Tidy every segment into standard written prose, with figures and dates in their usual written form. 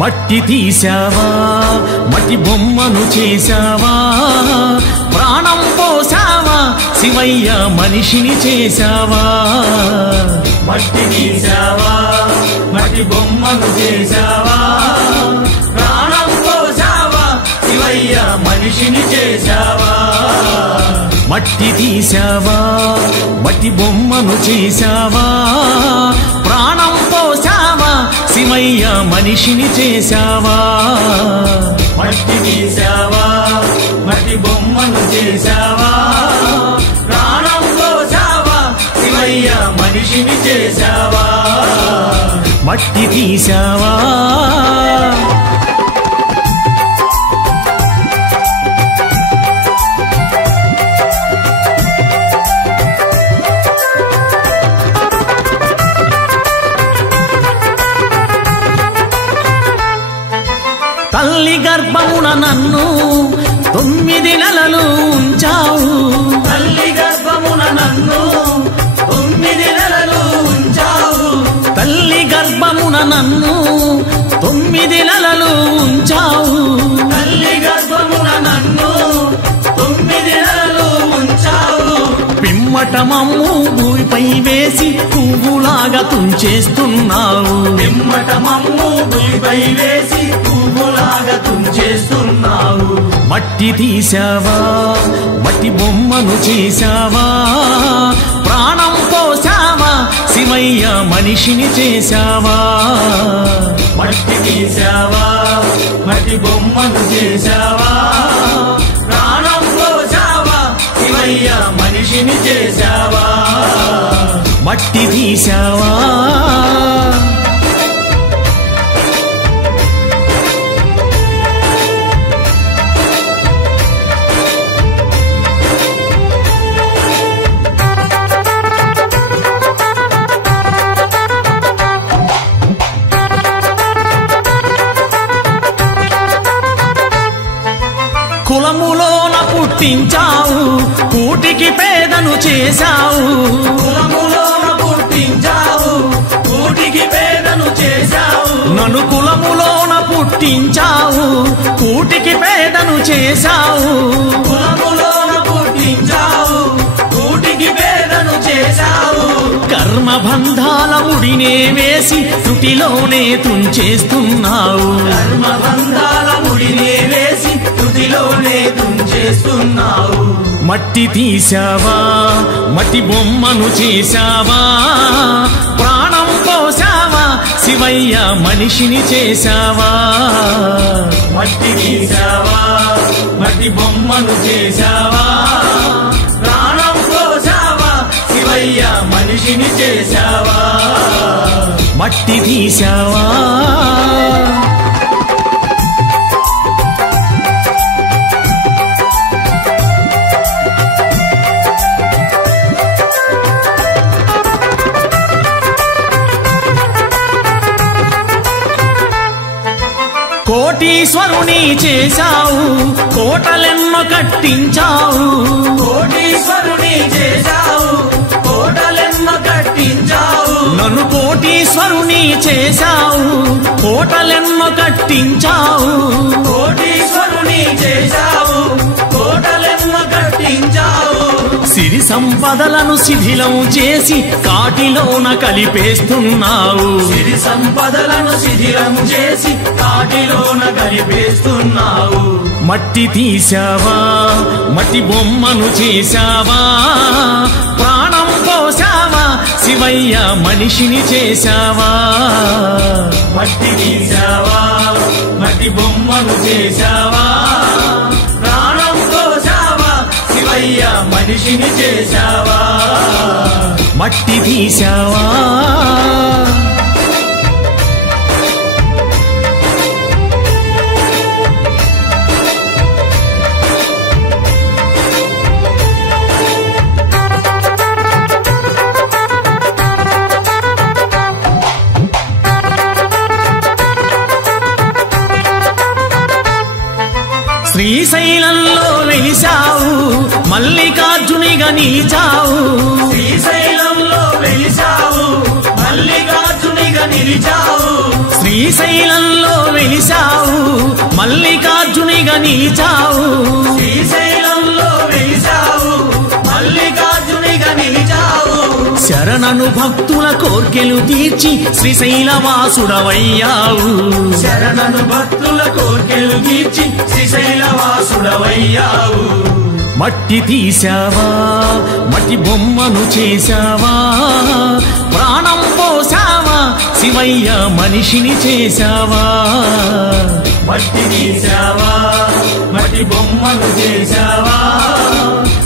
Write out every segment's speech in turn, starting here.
మట్టి తీసావా మట్టి బొమ్మను చేశావా ప్రాణం పోసావా శివయ్య మనిషిని చేశావా మట్టి తీసావా మట్టి బొమ్మను చేశావా ప్రాణం పోసావా శివయ్య మనిషిని చేశావా మట్టి తీసావా మట్టి బొమ్మను చేశావా ప్రాణం పోసావా శివయ్య మనిషిని చేశావా మట్టి తీసావా మట్టి బొమ్మను చేశావా ప్రాణం పోసావా శివయ్య మనిషిని చేశావా మట్టి తీసావా తల్లి గర్భమున నన్ను 9 నెలలు ఉంచావు తల్లి గర్భమున నన్ను 9 నెలలు ఉంచావు తల్లి గర్భమున నన్ను 9 నెలలు ఉంచావు తల్లి గర్భమున నన్ను 9 నెలలు ఉంచావు పిమ్మట మమ్ము భూమిపై వేసి పువ్వులాగా తుంచేస్తున్నావు పిమ్మట మమ్ము భూమిపై వేసి పువ్వులాగా తుంచేస్తున్నావు మట్టి తీసావా మట్టి బొమ్మను చేశావా ప్రాణం పోసావా శివయ్య మనిషిని చేశావా మట్టి తీసావా మట్టి బొమ్మను చేశావా ప్రాణం పోసావా శివయ్య మనిషిని చేశావా మట్టి తీసావా కులములోన పుట్టించావు కూటికి పేదను చేశావు కులములోన పుట్టించావు కూటికి పేదను చేశావు నన్ను కులములోన పుట్టించావు కూటికి పేదను చేశావు కులములోన పుట్టించావు కూటికి పేదను చేశావు కర్మబంధాల ముడినే వేసి తుటిలోనే తుంచేస్తున్నావు కర్మబంధాల ముడినే వేసి తుదిలోనే తుంచేస్తున్నావు మట్టి తీసావా మట్టి బొమ్మను చేశావా ప్రాణం పోసావా శివయ్య మనిషిని చేశావా మట్టి తీసావా మట్టి బొమ్మను చేశావా ప్రాణం పోసావా శివయ్య మనిషిని చేశావా మట్టి తీసావా కోటీశ్వరుని చేశావు కోటలెన్నో కట్టించావు కోటీశ్వరుని చేశావు కోటలెన్నో కట్టించావు నన్ను కోటీశ్వరుని చేశావు కోటలెన్నో కట్టించావు కోటీశ్వరుని చేశావు కోటలెన్నో కట్టించావు సిరి సంపదలను శిథిలం చేసి కాటిలోన కలిపేస్తున్నావు సిరి సంపదలను శిథిలం చేసి కాటిలోన కలిపేస్తున్నావు మట్టి తీసావా మట్టి బొమ్మను చేశావా ప్రాణం పోసావా శివయ్య మనిషిని చేశావా మట్టి తీసావా మట్టి బొమ్మను చేశావా ప్రాణం పోసావా శివయ్య మనిషిని చేశావా మట్టి తీసావా శ్రీశైలంలో వెలిశావు మల్లికార్జునిగా నిలిచావు శ్రీశైలంలో వెలిశావు మల్లికార్జునిగా నిలిచావు శ్రీశైలంలో వెలిసావు మల్లికార్జునిగా నిలిచావు శ్రీశైలంలో వెలిసావు మల్లికార్జునిగా నిలిచావు శరణను భక్తుల కోర్కెలు తీర్చి శ్రీశైలవాసుడవయ్యావు శరణను భక్తుల కోర్కెలు తీర్చి శ్రీశైలవాసుడవయ్యావు మట్టి తీసావా మట్టి బొమ్మను చేశావా ప్రాణం పోసావా శివయ్య మనిషిని చేశావా మట్టి తీసావా మట్టి బొమ్మను చేశావా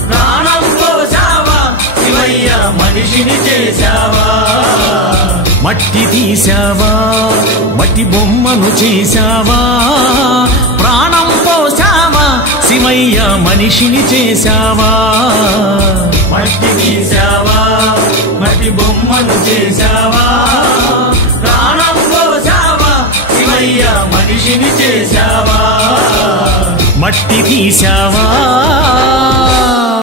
ప్రాణం పోసావా శివయ్య మనిషిని చేశావా మట్టి తీసావా మట్టి బొమ్మను చేశావా ప్రాణం పోసావా శివయ్య మనిషిని చేశావా మట్టి తీసావా మట్టి బొమ్మను చేశావా ప్రాణం పోసావా శివయ్య మనిషిని చేశావా మట్టి తీసావా